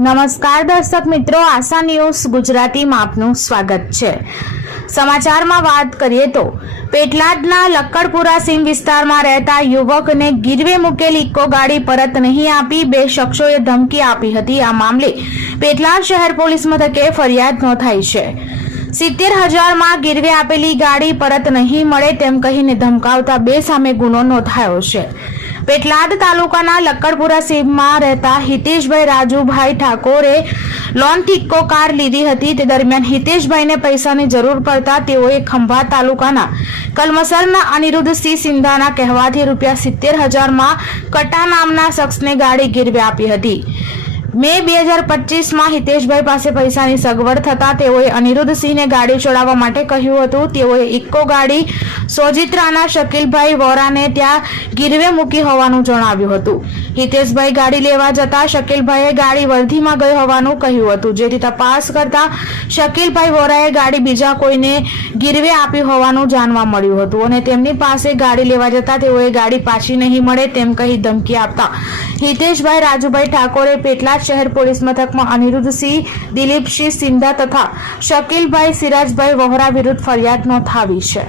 નમસ્કાર દર્શક મિત્રો, આશા ન્યૂઝ ગુજરાતીમાં આપનું સ્વાગત છે। સમાચારમાં વાત કરીએ તો પેટલાદના લક્કડપુરા સીમ વિસ્તારમાં રહેતા યુવકને ગીરવે મૂકેલ ઇકો ગાડી પરત નહીં આપી બે શખ્સોએ ધમકી આપી હતી। આ મામલે પેટલાદ શહેર પોલીસ મથકે ફરિયાદ નોંધાઈ છે। 70,000 માં ગીરવે આપેલી ગાડી પરત નહીં મળે તેમ કહીને ધમકાવતા બે સામે ગુનો નોંધાયો છે। પેટલાદ તાલુકાના લક્કડપુરા સીમમાં રહેતા હિતેશભાઈ રાજુભાઈ ઠાકોરે લોનથી ઇકો કાર લીધી હતી। તે દરમિયાન હિતેશભાઈને પૈસાની જરૂર પડતા તેઓએ ખંભાત તાલુકાના કલમસરના અનિરુદ્ધસિંહ સિંધાના કહેવાથી ₹70,000 માં કટા નામના શખ્સને ગાડી ગીરવે આપી હતી। મે 2025 માં હિતેશભાઈ પાસે પૈસાની સગવડ થતા તેઓએ અનિરુદ્ધસિંહને ગાડી ચડાવવા માટે કહ્યું હતું। તેઓએ ઇકો ગાડી સોજિત્રાના શકીલભાઈ વોરાને ત્યાં ગીરવે મૂકી હોવાનું જણાવ્યું હતું। હિતેશભાઈ ગાડી લેવા જતા શકીલભાઈએ ગાડી વર્ધીમાં ગઈ હોવાનું કહ્યું હતું, જેથી તપાસ કરતા શકીલભાઈ વોરાએ ગાડી બીજા કોઈને ગીરવે આપી હોવાનું જાણવા મળ્યું હતું અને તેમની પાસે ગાડી લેવા જતા તેઓએ ગાડી પાછી નહીં મળે તેમ કહી ધમકી આપતા હિતેશભાઈ રાજુભાઈ ઠાકોરે પેટલાદ શહેર પોલીસ મથકમાં અનિરુદ્ધસિંહ દિલીપસિંહ સિંધા તથા શકીલભાઈ સિરાજભાઈ વોરા વિરુદ્ધ ફરિયાદ નોંધાવી છે।